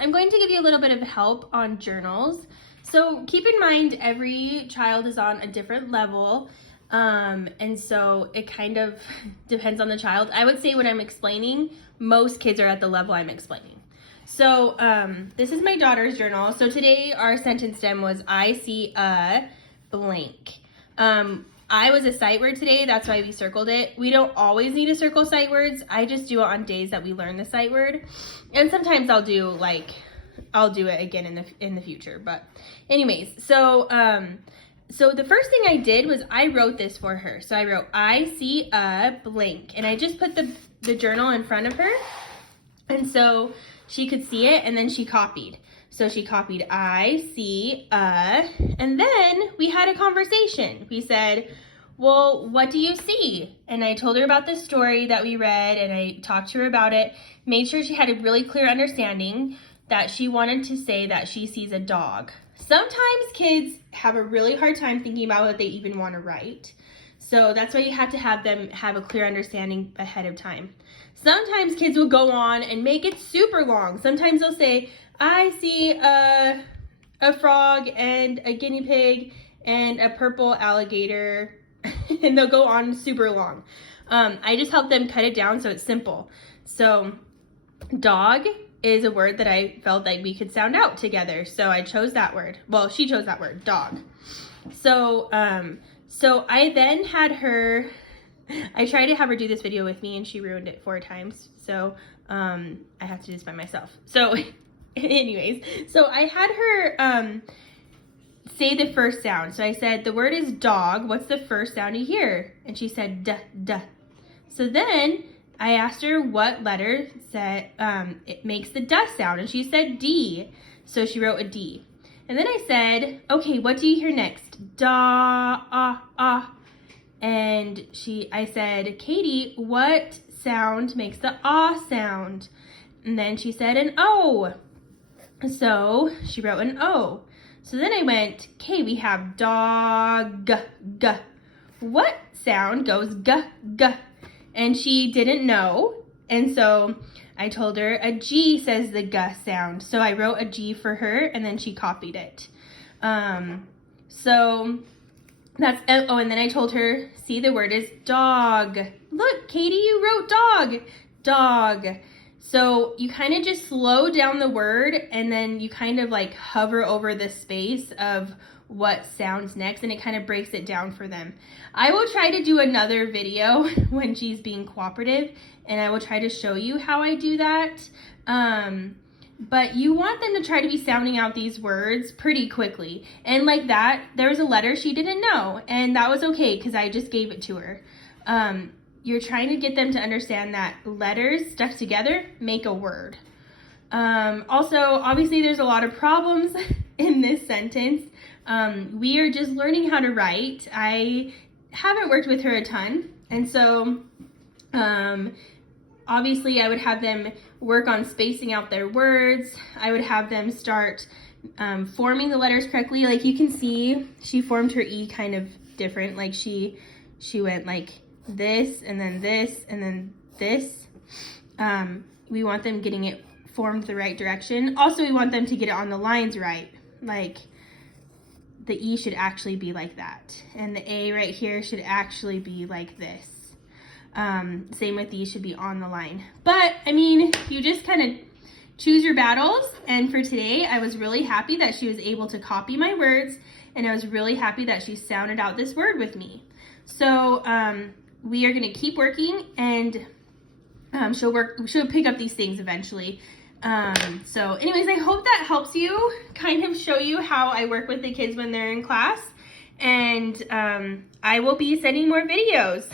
I'm going to give you a little bit of help on journals. So keep in mind every child is on a different level, and so it kind of depends on the child. I would say when I'm explaining, most kids are at the level I'm explaining. So this is my daughter's journal. So today our sentence stem was I see a blank. I was a sight word today, that's why we circled it. We don't always need to circle sight words. I just do it on days that we learn the sight word. And sometimes I'll do it again in the future. But anyways, so the first thing I did was I wrote this for her. So I wrote I see a blank, and I just put the journal in front of her. And so she could see it, and then she copied. So she copied I see a, and then we had a conversation. We said, well, what do you see? And I told her about the story that we read, and I talked to her about it, made sure she had a really clear understanding that she wanted to say that she sees a dog. Sometimes kids have a really hard time thinking about what they even want to write. So that's why you have to have them have a clear understanding ahead of time. Sometimes kids will go on and make it super long. Sometimes they'll say, I see a frog and a guinea pig and a purple alligator, and they'll go on super long. I just help them cut it down so it's simple. So dog is a word that I felt like we could sound out together. So I chose that word. Well, she chose that word, dog. So I then had her, I tried to have her do this video with me and she ruined it 4 times. So I have to do this by myself. So anyways, so I had her say the first sound. So I said, the word is dog. What's the first sound you hear? And she said, duh, duh. So then I asked her what letter said it makes the duh sound, and she said D. So she wrote a D. And then I said, okay, what do you hear next? Da, ah. And I said, Katie, what sound makes the ah sound? And then she said an O. So she wrote an O. So then I went, okay, we have dog, g. What sound goes g, g? And she didn't know. And so I told her a G says the g sound. So I wrote a G for her, and then she copied it. So that's, oh, and then I told her, see, the word is dog. Look, Katie, you wrote dog, dog. So you kind of just slow down the word, and then you kind of like hover over the space of what sounds next, and it kind of breaks it down for them. I will try to do another video when she's being cooperative, and I will try to show you how I do that. But you want them to try to be sounding out these words pretty quickly. And like that, there was a letter she didn't know, and that was okay because I just gave it to her. You're trying to get them to understand that letters stuck together make a word. Also, obviously there's a lot of problems in this sentence. We are just learning how to write. I haven't worked with her a ton, and so obviously I would have them work on spacing out their words. I would have them start forming the letters correctly. Like you can see, she formed her E kind of different. Like she went like this, and then this, and then this. We want them getting it formed the right direction. Also, we want them to get it on the lines right. Like the E should actually be like that, and the A right here should actually be like this. Same with these, should be on the line. But I mean, you just kind of choose your battles. And for today, I was really happy that she was able to copy my words, and I was really happy that she sounded out this word with me. So we are going to keep working, and she'll pick up these things eventually. So anyways, I hope that helps you kind of show you how I work with the kids when they're in class. And I will be sending more videos.